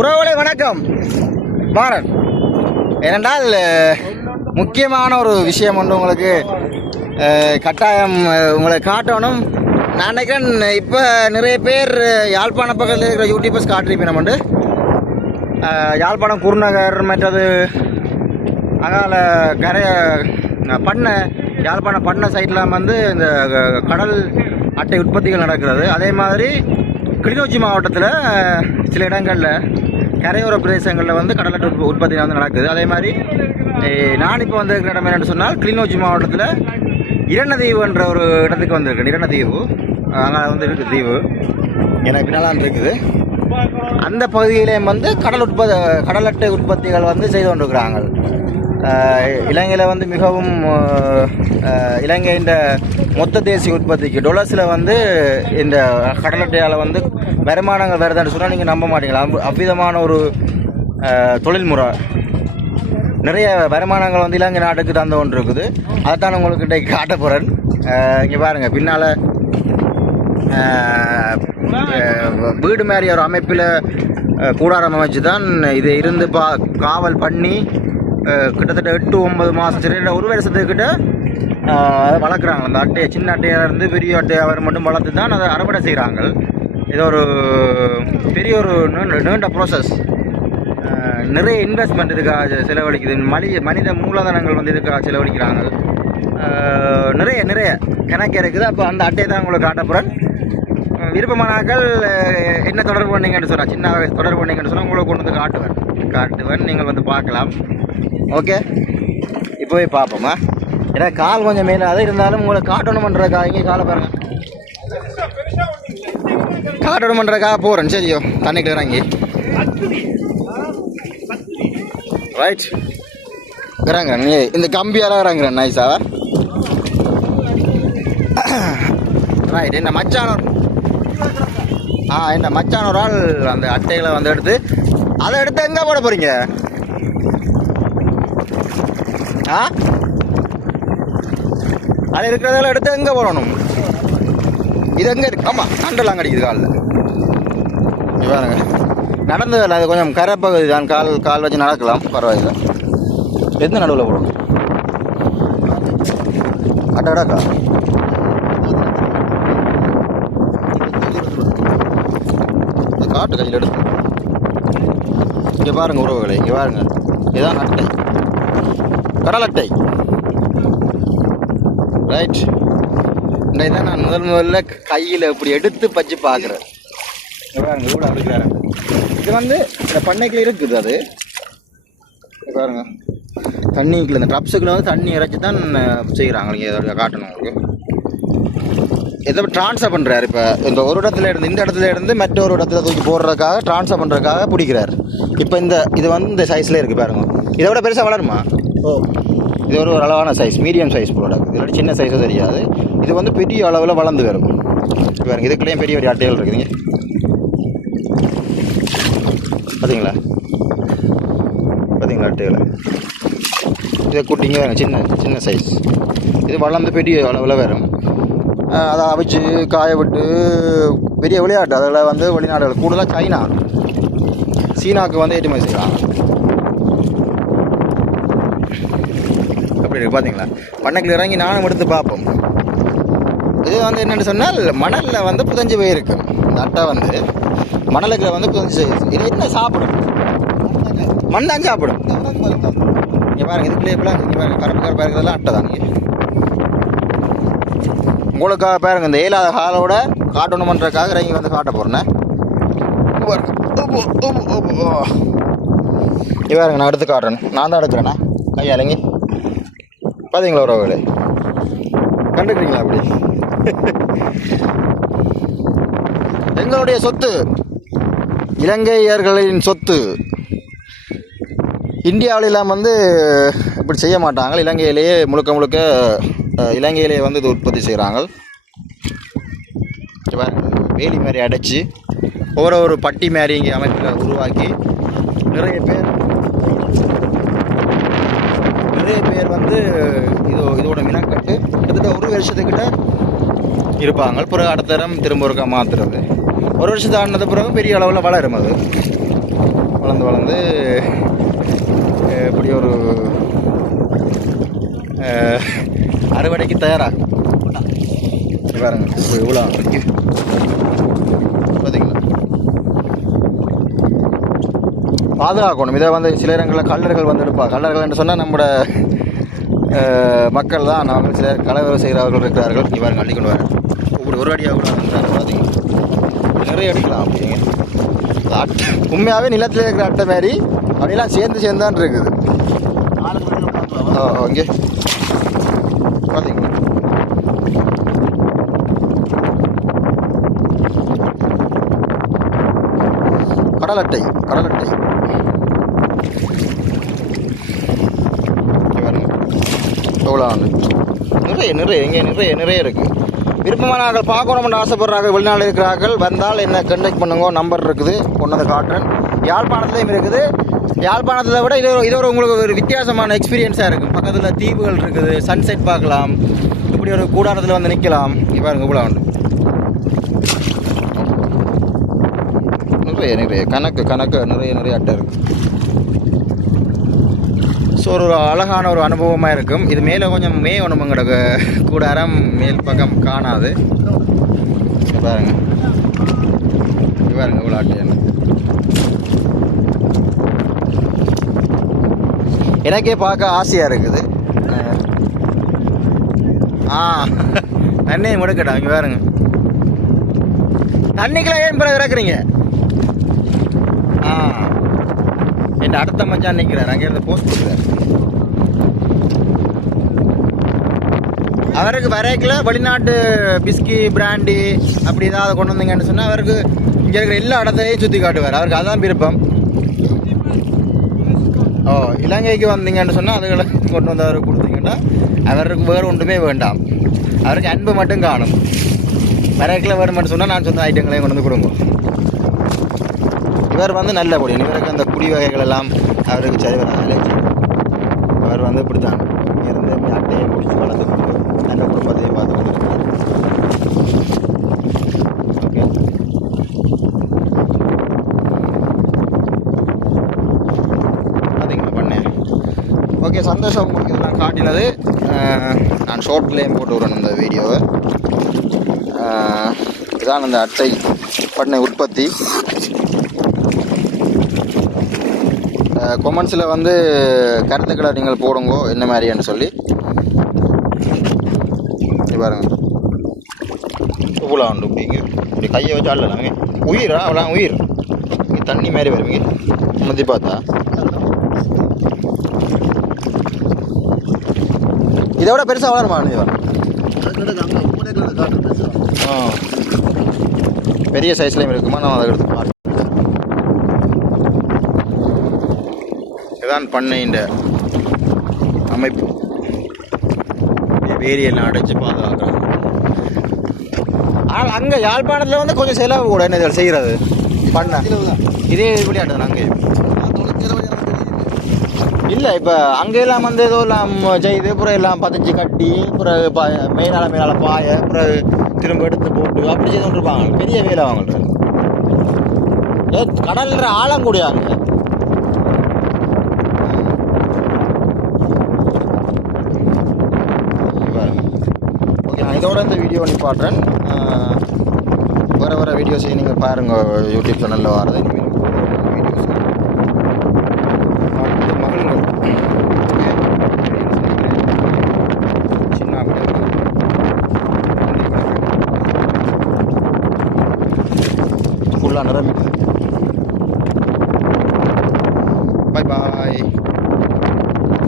உறவுகளை வணக்கம். பாரன் ஏனென்றால் முக்கியமான ஒரு விஷயம் வந்து உங்களுக்கு கட்டாயம் உங்களை காட்டணும். நான் நினைக்கிறேன் இப்போ நிறைய பேர் யாழ்ப்பாண பக்கத்தில் இருக்கிற யூடியூபர்ஸ் காட்டிருப்பேன் நம்ம வந்து யாழ்ப்பாணம் குருநகர் மற்றது அங்கால கரைய பண்ணை யாழ்ப்பாணம் பண்ணை சைட்லாம் வந்து இந்த கடல் அட்டை உற்பத்திகள் நடக்கிறது. அதே மாதிரி கிளிநொச்சி மாவட்டத்தில் சில இடங்களில் கரையோர பிரதேசங்களில் வந்து கடலட்டை உற்ப- உற்பத்தி வந்து நடக்குது. அதே மாதிரி நான் இப்போ வந்திருக்கிற இடம் என்னென்னு சொன்னால் கிளிநொச்சி மாவட்டத்தில் இரண்டதீவுன்ற ஒரு இடத்துக்கு வந்திருக்கேன். இரண்டதீவு அங்கே வந்து இருக்குது தீவு. எனக்கு நல்லான் இருக்குது. அந்த பகுதியிலேயும் வந்து கடல் உற்பத்தி கடலட்டை உற்பத்திகள் வந்து செய்து கொண்டிருக்கிறாங்க. இலங்கையில் வந்து மிகவும் இலங்கையின் மொத்த தேசிய உற்பத்திக்கு டொலர்ஸில் வந்து இந்த கடலட்டையால் வந்து வருமானங்கள் வருதுன்னு சொன்னால் நீங்கள் நம்ப மாட்டீங்களா? அவ்விதமான ஒரு தொழில்முறை நிறைய வருமானங்கள் வந்து இலங்கை நாட்டுக்கு தந்து கொண்டு இருக்குது அதைத்தான் உங்களுக்கு இன்றைக்கு காட்ட போகிறேன் இங்கே பாருங்கள் பின்னால் வீடு மாதிரி ஒரு அமைப்பில் கூடாரம் அமைச்சு தான் இது இருந்து பா காவல் பண்ணி கிட்டத்தட்ட எட்டு ஒன்பது மாதம் சரி ஒரு வருஷத்துக்கிட்ட அதை வளர்க்குறாங்க. அந்த அட்டையை சின்ன அட்டையாக இருந்து பெரிய அட்டையாக வரை மட்டும் வளர்த்து தான் அதை அறுவடை செய்கிறாங்க இது ஒரு பெரிய ஒரு நீண்ட- ப்ராசஸ் நிறைய இன்வெஸ்ட்மெண்ட் இதுக்காக செலவழிக்குது. மனித மனித மூலதனங்கள் வந்து இதுக்காக செலவழிக்கிறாங்க. நிறைய நிறைய கணக்கு இருக்குது. அப்போ அந்த அட்டையை தான் உங்களுக்கு காட்ட போகிறேன் விருப்பமானாக்கள் என்ன தொடர்பு பண்ணீங்கன்னு சொன்னால் சின்ன வயசு தொடர்பு பண்ணீங்கன்னு சொன்னால் உங்களுக்கு கொண்டு வந்து காட்டுவேன். காட்டுவேன். நீங்கள் வந்து பார்க்கலாம். ஓகே? இப்போ போய் பார்ப்போமா ஏன்னா கால் கொஞ்சம் மேலே அது இருந்தாலும் உங்களை காட்டணுமன்றதுக்காக இங்கே காலை பாருங்க. காட்டணுமன்றதுக்காக போகிறேன் சரியோ தண்ணிக்கு இறங்கி ரைட் இறங்குறேன் நீ இந்த கம்பியால் இறங்குறேன் நைஸாக ரைட் என்ன மச்சானோர்? ஆ என்ன மச்சான் ஒரு ஆள் அந்த அட்டைகளை வந்து எடுத்து அதை எடுத்து எங்கே போட போகிறீங்க ஆ? அது இருக்கிறதெல்லாம் எடுத்து எங்கே போடணும்? இது எங்கே இருக்கு? ஆமாம் கண்டெல்லாம் கிடைக்குது காலில். இங்க பாருங்க. நடந்து வரல அது கொஞ்சம் கரைப்பகுதி தான். கால் கால் வச்சு நடக்கலாம் பரவாயில்ல. எந்த நடுவில் போடணும்? அட்டடாக்கா இந்த காட்டு கையில் எடுத்து. இங்கே பாருங்கள் உறவுகளை இங்கே பாருங்கள் இதான் நட்டை கடல் அட்டை ரைட் இன்றைக்கு தான் நான் முதல் முதல்ல கையில் இப்படி எடுத்து பச்சு பார்க்குறேன். இங்க பாருங்க அழுக்கிறாரு இது வந்து இந்த பண்ணைக்குள்ள இருக்குது அது. பாருங்க. தண்ணிக்குள்ள இந்த ட்ரப்ஸுக்குள்ள வந்து தண்ணி இறைச்சி தான் செய்கிறாங்க நீங்கள் இதோட காட்டணும் உங்களுக்கு. இதை ட்ரான்ஸ்ஃபர் பண்ணுறாரு இப்போ. இந்த ஒரு இடத்துல இருந்து இந்த இடத்துல இருந்து மற்றொரு இடத்துல தூக்கி போடுறதுக்காக ட்ரான்ஸ்ஃபர் பண்ணுறதுக்காக பிடிக்கிறார். இப்போ இந்த இது வந்து இந்த சைஸில் இருக்குது பாருங்க. இதை விட பெருசாக வளருமா? ஓ இது ஒரு ஒரு அளவான சைஸ் மீடியம் சைஸ் ப்ராடக்ட் இதோட சின்ன சைஸும் தெரியாது. இது வந்து பெரிய அளவில் வளர்ந்து வரும். பாருங்க இதுக்குள்ளேயும் பெரிய பெரிய அட்டைகள் இருக்குதுங்க பார்த்தீங்களா பார்த்தீங்களா அட்டைகளை? இதை குட்டிங்க வேணும் சின்ன சின்ன சைஸ் இது வளர்ந்து பெரிய அளவில் வரும். அதை அவிச்சு காய விட்டு பெரிய விளையாட்டு. அதில் வந்து வெளிநாடுகள் கூடுதலாக சைனா. சீனாவுக்கு வந்து ஏற்றுமதி செய்கிறாங்க இருக்குது பார்த்தீங்களா பண்ணைக்குள்ள இறங்கி நானும் எடுத்து பார்ப்போம். இது வந்து என்னென்னு சொன்னால் மணலில் வந்து புதஞ்சு போயிருக்கு. இந்த அட்டை வந்து மணலுக்கு வந்து புதஞ்சு இது என்ன சாப்பிடும்? மண் தான் சாப்பிடும். இங்கே பாருங்க இதுக்குள்ளே இப்பெல்லாம் இங்கே பாருங்கள் கருப்பு கருப்பாக இருக்கிறதெல்லாம் அட்டை தான். இங்கே உங்களுக்காக பாருங்க இந்த ஏழாத காலோட காட்டணுமன்றக்காக இறங்கி வந்து காட்ட போகிறேன் இங்கே பாருங்க. நான் எடுத்து காட்டுறேன். நான் தான் எடுக்கிறேண்ணா கையாளுங்க. பார்த்தீங்களா உறவுகளே? கண்டுக்கிறீங்களா அப்படி? எங்களுடைய சொத்து இலங்கையர்களின் சொத்து. இந்தியாவிலெல்லாம் வந்து இப்படி செய்ய மாட்டாங்க. இலங்கையிலேயே முழுக்க முழுக்க இலங்கையிலேயே வந்து இது உற்பத்தி செய்கிறாங்க வேலி மாதிரி அடைச்சி ஒவ்வொரு ஒரு பட்டி மாதிரி இங்கே அமைப்பில் உருவாக்கி நிறைய பேர் நிறைய பேர் வந்து இது இதோட மினக்கட்டு கிட்டத்தட்ட ஒரு வருஷத்துக்கிட்ட இருப்பாங்க. பிறகு அடுத்த தரம் திரும்ப ஒருக்கா மாற்றுறது ஒரு வருஷத்து ஆனது பிறகு பெரிய அளவில் வளரும் அது. வளர்ந்து வளர்ந்து இப்படி ஒரு அஹ், அறுவடைக்கு தயாராகும். பாருங்க இப்போ இவ்வளோ பார்த்தீங்களா பாதுகாக்கணும். இதை வந்து சில இடங்களில் கல்லர்கள் வந்து எடுப்பா கல்லர்கள் என்று சொன்னால் நம்மளோட மக்கள் தான் நாங்கள் சில கலவரம் செய்கிறவர்கள் இருக்கிறார்கள். இங்கே பாருங்க அள்ளி கொண்டு வரேன் இப்படி ஒரு அடியாக கூட பார்த்தீங்க நிறைய அடிக்கலாம் அப்படிங்க அட்டை உண்மையாகவே நிலத்தில் இருக்கிற அட்டை மாதிரி அப்படிலாம் சேர்ந்து சேர்ந்து தான் இருக்குது ஆ இங்கே. பார்த்தீங்களா கடல் அட்டை கடல் அட்டை இங்க பாருங்க. எவ்வளோ நிறைய நிறைய இங்கே நிறைய நிறைய இருக்குது விருப்பமான ஆட்கள் பார்க்கணும்னு ஆசைப்படுறாங்க வெளிநாடு இருக்கிறார்கள் வந்தால் என்ன கண்டெக்ட் பண்ணுங்க நம்பர் இருக்குது கொண்டு காட்டுறேன். யாழ்ப்பாணத்துலேயும் இருக்குது. யாழ்ப்பாணத்தை விட இது ஒரு இது ஒரு உங்களுக்கு ஒரு வித்தியாசமான எக்ஸ்பீரியன்ஸாக இருக்கும். பக்கத்தில் தீவுகள் இருக்குது சன்செட் பார்க்கலாம். இப்படி ஒரு கூடாரத்தில் வந்து நிற்கலாம். இங்கே பாருங்க இவ்வளோ உண்டு. நிறைய நிறைய கணக்கு கணக்கு நிறைய நிறைய அட்டை இருக்குது ஸோ ஒரு அழகான ஒரு அனுபவமாக இருக்கும். இது மேலே கொஞ்சம் மே ஒன்று கிடக்கு கூடாரம் மேல் பக்கம் காணாது. பாருங்க. பாருங்க இவ்வளோ அட்டையான எனக்கே பார்க்க ஆசையாக இருக்குது. ஆ. தண்ணியை முடுக்கட்டா இங்கே பாருங்க. தண்ணிக்கெல்லாம் ஏன் பிறகு இறக்குறீங்க? ஆ. என் அடுத்த மச்சான் நிற்கிறார் அங்கேருந்து போஸ்ட் கொடுக்குறாரு. அவருக்கு வரைக்கல வெளிநாட்டு பிஸ்கி பிராண்டி அப்படி ஏதாவது கொண்டு வந்தீங்கன்னு சொன்னால் அவருக்கு இங்கே இருக்கிற எல்லா இடத்தையும் சுற்றி காட்டுவார். அவருக்கு அதான் விருப்பம். ஓ இலங்கைக்கு வந்தீங்கன்னு சொன்னால் அதுகளை கொண்டு வந்து அவருக்கு கொடுத்தீங்கன்னா அவருக்கு வேறு ஒன்றுமே வேண்டாம். அவருக்கு அன்பு மட்டும் காணும். வரைக்கல வேணுமென்னு சொன்னால் நான் சொந்த ஐட்டங்களையும் கொண்டு வந்து கொடுங்க. இவர் வந்து நல்ல குடியன் இவருக்கு அந்த குடி வகைகள் எல்லாம் அவருக்கு சரி வராது. அவர் வந்து இப்படி தான் இருந்து அட்டையை பிடிச்சி வளர்த்து கொடுத்து நல்ல குடும்பத்தையும் பார்த்து கொண்டிருக்கிறார். ஓகே. பார்த்தீங்களா பண்ணேன் ஓகே சந்தோஷம் உங்களுக்கு நான் காட்டினது. நான் ஷார்ட்லேயும் போட்டு விடுறேன் இந்த வீடியோவை. இதான் அந்த அட்டை பண்ணை உற்பத்தி. கொமெண்ட்ஸில் வந்து கருத்துக்களை நீங்கள் போடுங்க என்ன மாதிரின்னு சொல்லி. பாருங்க. இவ்வளோ உண்டு இப்படிங்க இப்படி கையை வச்சு ஆடலாமே உயிரா? அவ்வளோ உயிர். தண்ணி மாதிரி வருவீங்க முந்தி பார்த்தா. இதை விட பெருசாக வளருமா ஆ. பெரிய சைஸ்லேயும் இருக்குமா? நான் அதை எடுத்து பார்க்க இதான் பண்ணையின் அமைப்பு. வேரியெல்லாம் அடைச்சு பாதுகாக்கிறாங்க. ஆனால் அங்கே யாழ்ப்பாணத்தில் வந்து கொஞ்சம் செலவு கூட என்ன இதில் செய்கிறது பண்ண. இதே ஆட்டது அங்கே இல்லை இப்போ அங்கெல்லாம் வந்து ஏதோ எல்லாம் செய்து அப்புறம் எல்லாம் பதிச்சு கட்டி அப்புறம் பா மேலால மேலால பாய அப்புறம் திரும்ப எடுத்து போட்டு அப்படி செய்து கொண்டு இருப்பாங்க பெரிய வேலை அவங்கள்ட்ட. ஏ கடல்ற ஆழம் கூடியாங்க ஓகே நான் இதோட இந்த வீடியோ நிப்பாட்டுறேன். வர வர வீடியோஸையும் நீங்கள் பாருங்கள் யூடியூப் சேனலில் வரது இனிமேல்